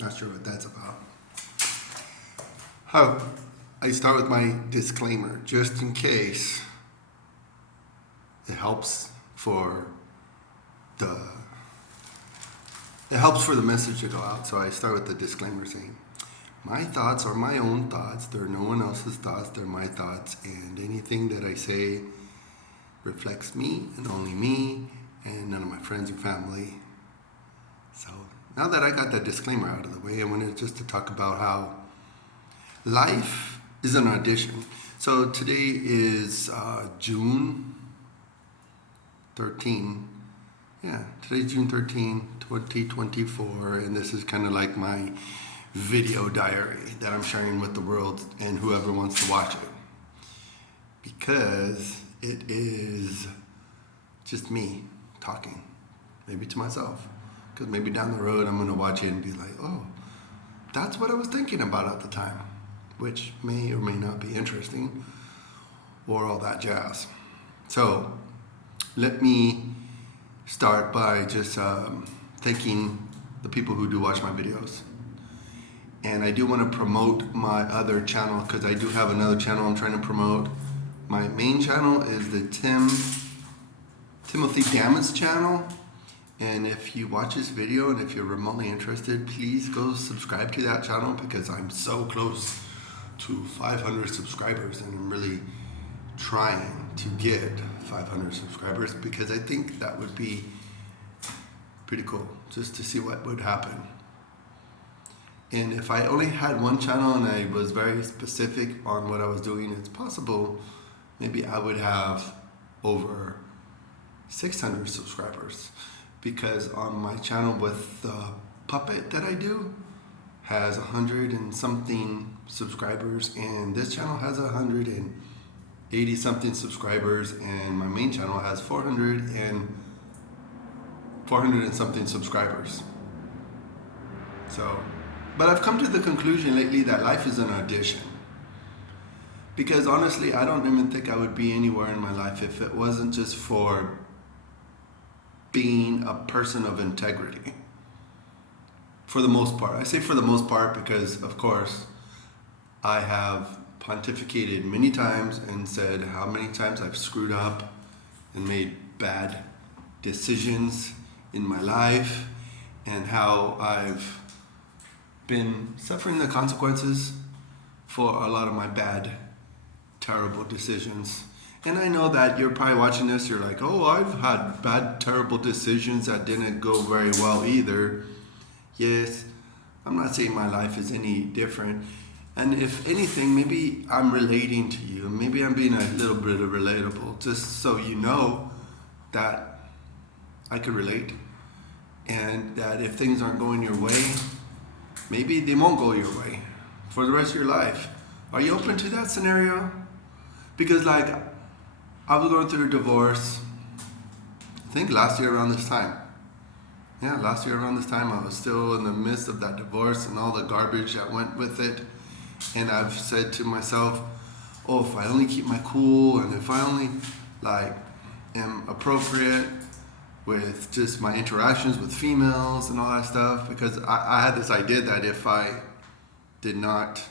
Not sure what that's about. How I start with my disclaimer, just in case it helps for the message to go out. So I start with the disclaimer saying, my thoughts are my own thoughts. They're no one else's thoughts. They're my thoughts, and anything that I say reflects me and only me, and none of my friends or family. So now that I got that disclaimer out of the way, I wanted just to talk about how life is an audition. So today is June 13. Yeah, today's June 13, 2024, and this is kind of like my video diary that I'm sharing with the world and whoever wants to watch it. Because it is just me talking, maybe to myself. Because maybe down the road I'm going to watch it and be like, oh, that's what I was thinking about at the time, which may or may not be interesting or all that jazz. So let me start by just thanking the people who do watch my videos. And I do want to promote my other channel because I do have another channel I'm trying to promote. My main channel is the Timothy Damas channel. And if you watch this video and if you're remotely interested, please go subscribe to that channel because I'm so close to 500 subscribers and I'm really trying to get 500 subscribers because I think that would be pretty cool just to see what would happen. And if I only had one channel and I was very specific on what I was doing, it's possible maybe I would have over 600 subscribers. Because on my channel with the puppet that I do has 100 and something subscribers, and this channel has 180 something subscribers, and my main channel has 400 and something subscribers. So, but I've come to the conclusion lately that life is an audition. Because honestly, I don't even think I would be anywhere in my life if it wasn't just for being a person of integrity. For the most part. I say for the most part because, of course, I have pontificated many times and said how many times I've screwed up and made bad decisions in my life and how I've been suffering the consequences for a lot of my bad, terrible decisions. And I know that you're probably watching this, you're like, oh, I've had bad, terrible decisions that didn't go very well either. Yes, I'm not saying my life is any different. And if anything, maybe I'm relating to you. Maybe I'm being a little bit relatable, just so you know that I could relate. And that if things aren't going your way, maybe they won't go your way for the rest of your life. Are you open to that scenario? Because I was going through a divorce, I think last year around this time. Yeah, last year around this time, I was still in the midst of that divorce and all the garbage that went with it. And I've said to myself, oh, if I only keep my cool and if I only am appropriate with just my interactions with females and all that stuff, because I had this idea that if I did not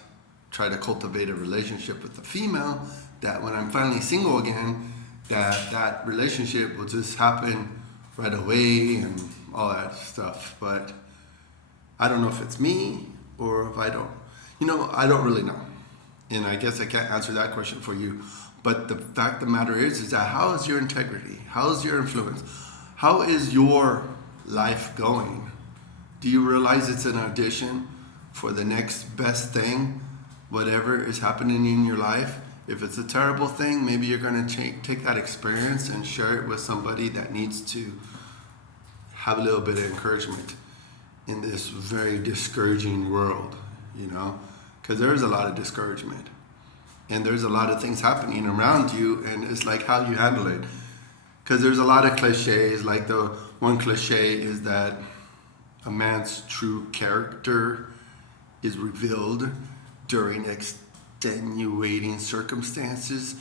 try to cultivate a relationship with a female, that when I'm finally single again, that relationship will just happen right away and all that stuff. But I don't know if it's me or if I don't. I don't really know. And I guess I can't answer that question for you. But the fact of the matter is that how is your integrity? How is your influence? How is your life going? Do you realize it's an audition for the next best thing, whatever is happening in your life? If it's a terrible thing, maybe you're going to take that experience and share it with somebody that needs to have a little bit of encouragement in this very discouraging world, because there's a lot of discouragement and there's a lot of things happening around you, and it's like how you handle it. Because there's a lot of cliches, like the one cliche is that a man's true character is revealed during extenuating circumstances,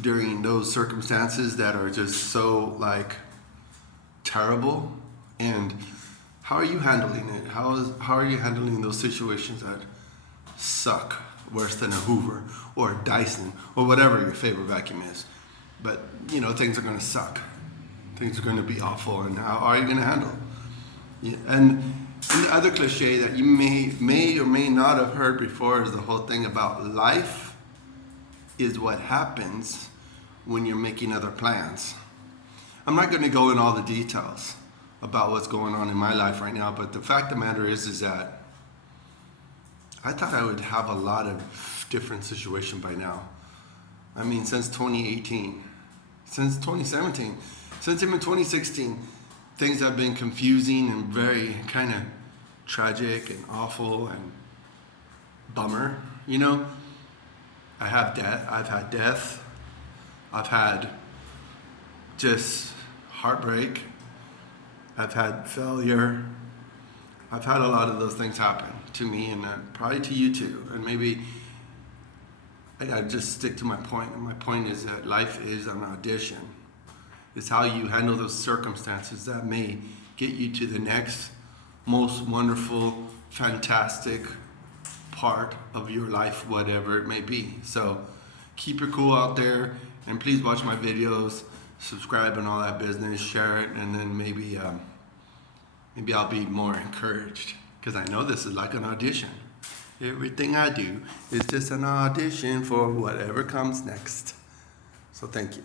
during those circumstances that are just so terrible. And how are you handling it? How are you handling those situations that suck worse than a Hoover or a Dyson or whatever your favorite vacuum is? But things are going to suck. Things are going to be awful, and how are you going to handle? Yeah. And the other cliche that you may or may not have heard before is the whole thing about life is what happens when you're making other plans. I'm not going to go in all the details about what's going on in my life right now, but the fact of the matter is that I thought I would have a lot of different situations by now. I mean, since 2018, since 2017, since even 2016, things have been confusing and very kind of tragic and awful and bummer. I've had death. I've had just heartbreak. I've had failure. I've had a lot of those things happen to me, and probably to you too. And maybe I gotta just stick to my point. And my point is that life is an audition. It's how you handle those circumstances that may get you to the next most wonderful, fantastic part of your life, whatever it may be. So keep your cool out there, and please watch my videos, subscribe and all that business, share it, and then maybe I'll be more encouraged, because I know this is like an audition. Everything I do is just an audition for whatever comes next. So thank you.